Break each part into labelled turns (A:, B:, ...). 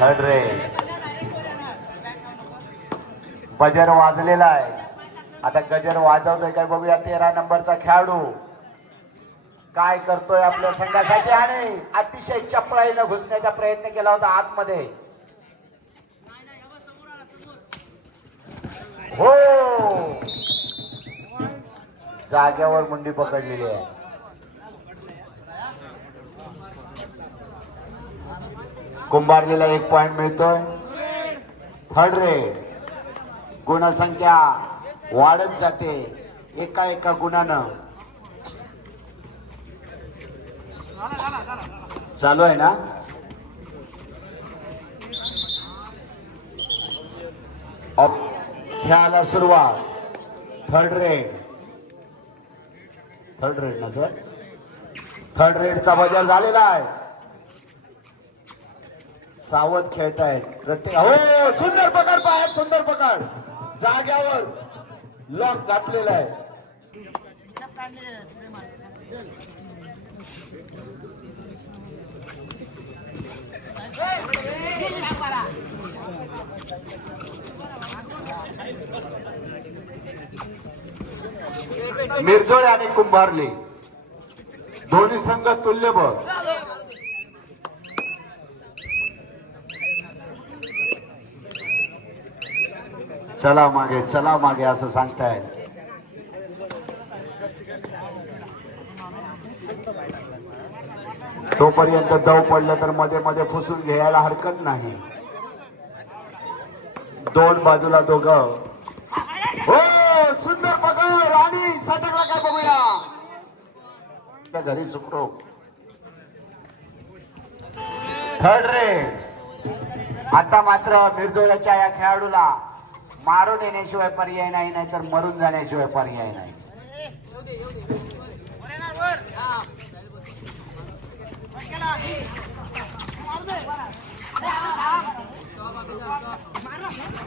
A: Third रे buzzer वाजलेला आहे. आता गजर वाजवतोय काय बघूया तेरा नंबरचा खेळाडू. काय करतोय आपल्या संघासाठी? आणि अतिशय चपळाईनं घुसण्याचा प्रयत्न केला होता आतमध्ये. हो! जाग्यावर मुंडी पकडलेली आहे. कुंभारलीला एक पॉइंट मिळतोय. थर्ड रेड गुणसंख्या वाढत जाते एका एका गुणानं. चालू आहे ना? खेळाला सुरुवात. थर्ड रेड थर्ड रेड ना सर थर्ड रेडचा बजार झालेला आहे. सावध खेळतायत. प्रत्येक हो सुंदर पकड पायात सुंदर पकड. जाग्यावर लॉक घातलेला आहे. मिरजोळे आणि कुंभारली. दोन्ही संघ तुल्यबळ. चला मागे चला मागे असं सांगताय. तोपर्यंत दव पडलं तर मध्ये मध्ये फुसून घ्यायला हरकत नाही. दोन बाजूला दोघ. हो सुंदर पकड आणि सटकला काय बघूया. घरी सुखरो थर्ड रे आता मात्र मिरजोळ्याच्या या खेळाडूला मारून येण्याशिवाय पर्याय नाही नाही तर मरून जाण्याशिवाय पर्याय नाही.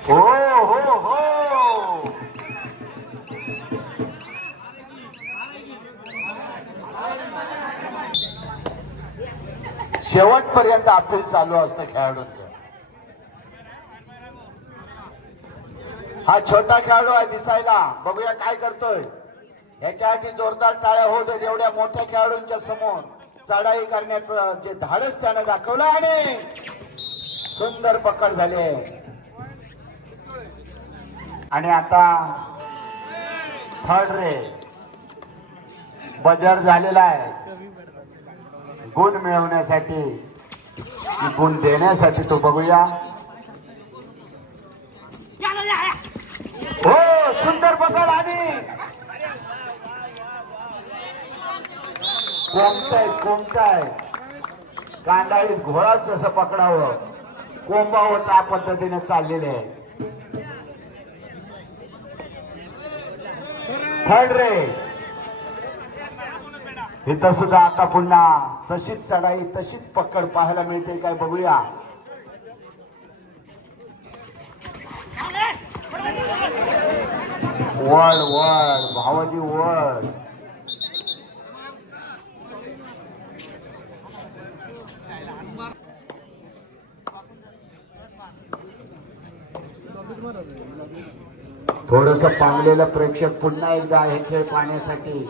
A: हो हो हो. शेवटपर्यंत अपील चालू असतं खेळाडूंचं. हा छोटा खेळाडू आहे दिसायला. बघूया काय करतोय. ह्याच्यासाठी जोरदार टाळ्या होत आहेत एवढ्या मोठ्या खेळाडूंच्या समोर चढाई करण्याचं जे धाडस त्यानं दाखवलं आणि सुंदर पकड झाली. आहे. आणि आता थर्ड रे. बजर झालेला आहे. गुण मिळवण्यासाठी गुण देण्यासाठी तो बघूया हो सुंदर पकड आणि कोंबताय कोंबताय कांदाळी घोडाच जसं पकडावं कोंबावं त्या पद्धतीने चाललेले. आहे थर्ड रे. इथं सुद्धा आता पुन्हा तशीच चढाई तशीच पकड पाहायला मिळते काय बघूया. वड वड भावाजी वड थोडस पांगलेलं प्रेक्षक पुन्हा एकदा हे खेळ पाहण्यासाठी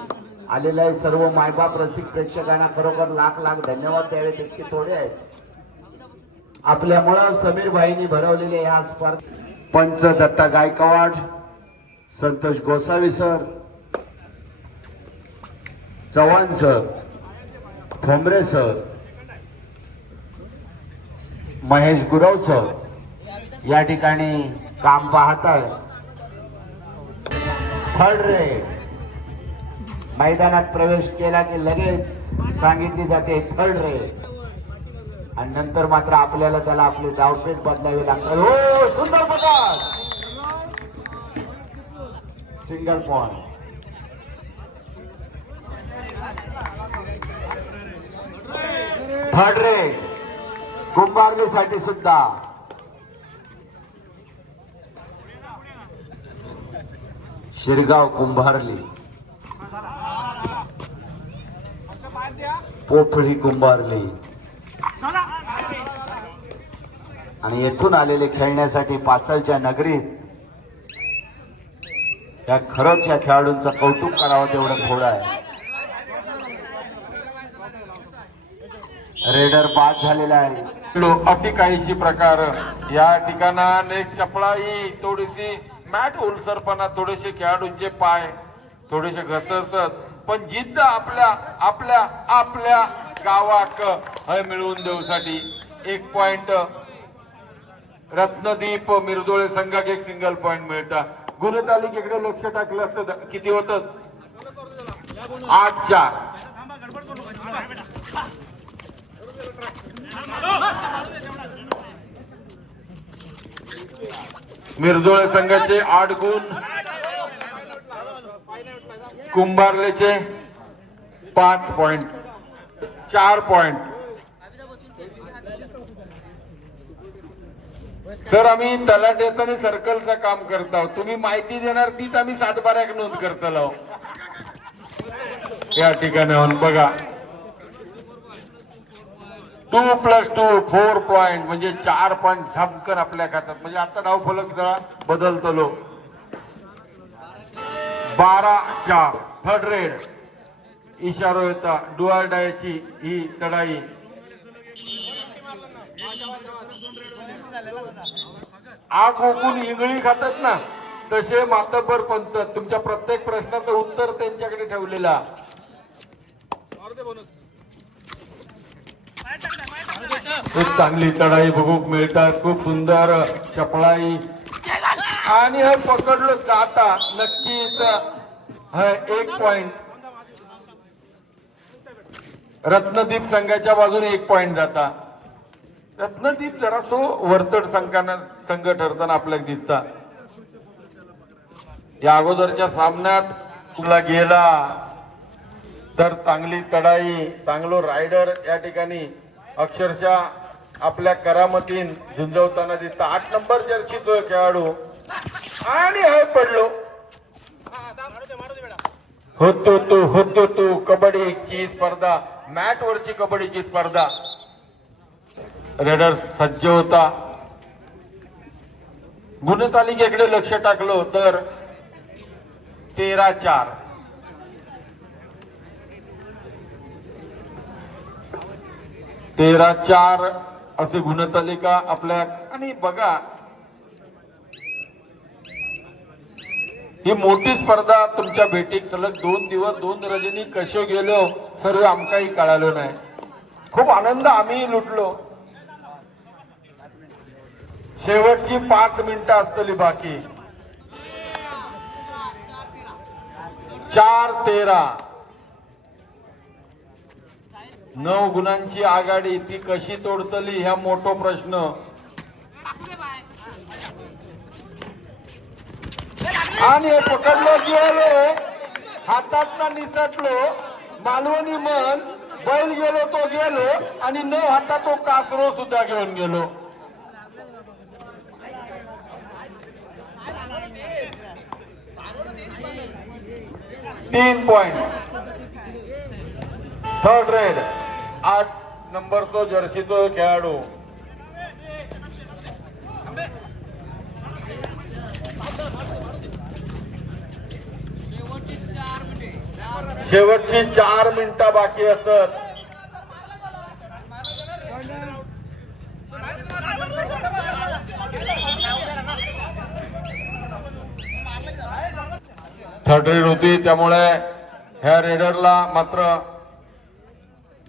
A: आलेलं आहे. सर्व मायबाप रसिक प्रेक्षकांना खरोखर लाख लाख धन्यवाद द्यावेत. इतके थोडे आहेत. आपल्यामुळं समीर भाईंनी भरवलेले या स्पर्धा पंच Datta Gaikwad Santosh Gosavi sir Chavan sir Thombare sir Mahesh Gurav sir या ठिकाणी काम पाहत आहे थर्ड रेड मैदानात प्रवेश केला की लगेच सांगितली जाते थर्ड रेड आणि नंतर मात्र आपल्याला त्याला आपले डावपेट बदलावे लागतात. हो सुंदर पकड सिंगल पॉइंट थर्ड रेड कुंभारलीसाठी सुद्धा. शिरगाव कुंभारली. पोफळी कुंभारली. आणि येथून आलेले खेळण्यासाठी पाचलच्या नगरीत या खरंच या खेळाडूंचं कौतुक करावं तेवढं थोडं आहे. रेडर बाद झालेला आहे.
B: लो अशी काहीशी प्रकार. या ठिकाणाने चपळाई थोडीशी मॅट ओलसरपणा थोडेसे खेळाडूंचे पाय थोडेसे घसरतात. पण जिद्द आपल्या आपल्या आपल्या गावाक हय मिळवून देऊसाठी एक पॉइंट रत्नदीप मिरदोळे संघाक एक सिंगल पॉइंट मिळता. गुणतालिकेकडे लक्ष टाकलं असतं किती होत? आठ चार. मिरजोळे संघाचे आठ गुण कुंभारलेचे पाच पॉइंट चार पॉइंट. सर आम्ही तलाट्याचं आणि सर्कलचं काम करत आहोत. तुम्ही माहिती देणार तीच आम्ही सातबाऱ्याक नोंद करतलो. या ठिकाणाहून बघा. Two plus two four point म्हणजे चार पॉईंट झपकन आपल्या खात्यात. म्हणजे आता डाव फलक जरा बदलतलो. बारा चार थर्ड रेड इशारो येता डुआर डायची ही चढाई आग ओकून इंगळी खातात ना तसे मातबर पंच तुमच्या प्रत्येक प्रश्नाचं उत्तर त्यांच्याकडे ठेवलेला. खूप चांगली चढाई बघूक मिळतात खूप सुंदर चपळाई. आणि हे पकडलं जाता नक्कीच. हा एक पॉइंट रत्नदीप संघाच्या बाजूने एक पॉइंट जाता. रत्नदीप जरासो वरचढ संघानं संघ ठरताना आपल्याला दिसता. या अगोदरच्या सामन्यात तुला गेला? तर चांगली चढाई चांगलो रायडर या ठिकाणी. अक्षरशः आपल्या करामतीन झुंजवताना दिसता आठ नंबर जर्सीचो खेळाडू. आणि हे पडलो. होतो तो होतो तो. कबड्डीची स्पर्धा. मॅट वरची कबड्डीची स्पर्धा. रेडर सज्ज होता. गुणतालिकेकडे लक्ष टाकलो तर तेरा चार. तेरा चार असे गुणतालिका आपल्या आणि बघा. ही मोठी स्पर्धा तुमच्या भेटीक सलग दोन दिवस दोन रजनी कसे गेलो सर्व आमकाही कळालो नाही. खूप आनंद आम्ही लुटलो. शेवटची पाच मिनिटं असतली बाकी. चार तेरा. नऊ गुणांची आघाडी ती कशी तोडतली ह्या मोठो प्रश्न. आणि पकडलो गेलो हातात निसटलो. मालवणी मन बैल गेलो तो गेलो. आणि नऊ हातात तो कासरो सुद्धा घेऊन गेलो. तीन पॉइंट थर्ड रेड आठ नंबर तो जर्सीचो खेळाडू. शेवटची चार मिनिटा बाकी असत थर्ड रेड होती त्यामुळे ह्या रेडरला मात्र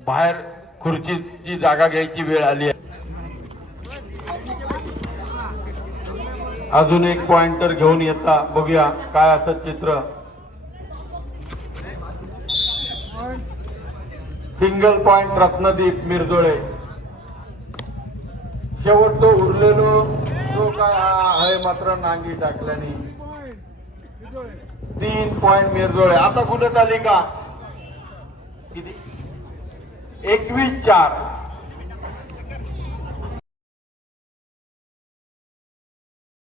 B: बाहेर खुर्चीची जागा घ्यायची वेळ आली आहे. अजून एक पॉइंटर घेऊन येता बघूया काय असत चित्र. Single point Ratnadeep Mirjole. शेवट तो उरलेलो. तो काय आहे मात्र नांगी टाकल्याने. तीन पॉइंट मिरजोळे. आता कुठे आली का? किती? एकवीस चार.